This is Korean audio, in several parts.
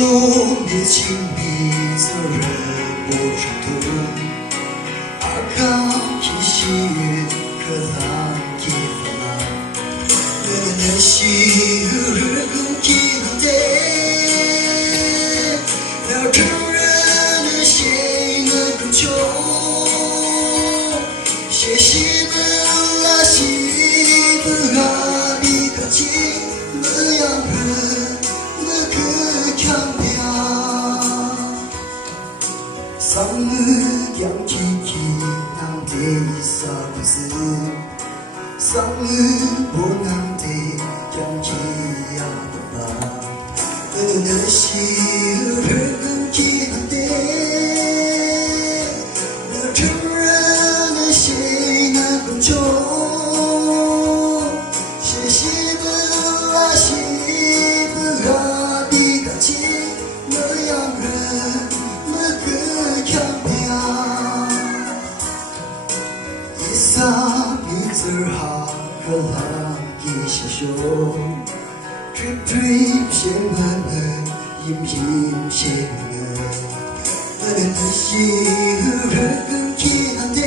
路你请你走人不成途，阿卡一些可浪给啦，那西日古基那的，那承认那谁那个穷，谁西门拉西不阿里个情那样人。상을 양키키 남대 이사부스 상을 보남대 양키야구바 너는 시를 끊기는데 너承认 시는 금총 시시는 아시는 아비같이 너양은 이사미들하 그랑기시쇼 트립 셴만은 임힘셴는 나는 시를 끊기는데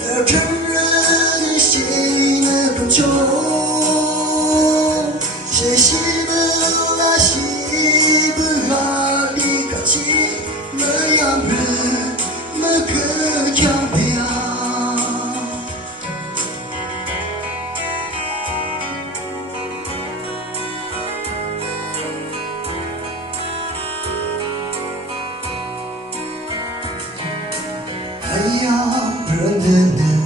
널承认 시는 금총 시시는 아시는 아비같이 너야는 그 경비야 아야 부르는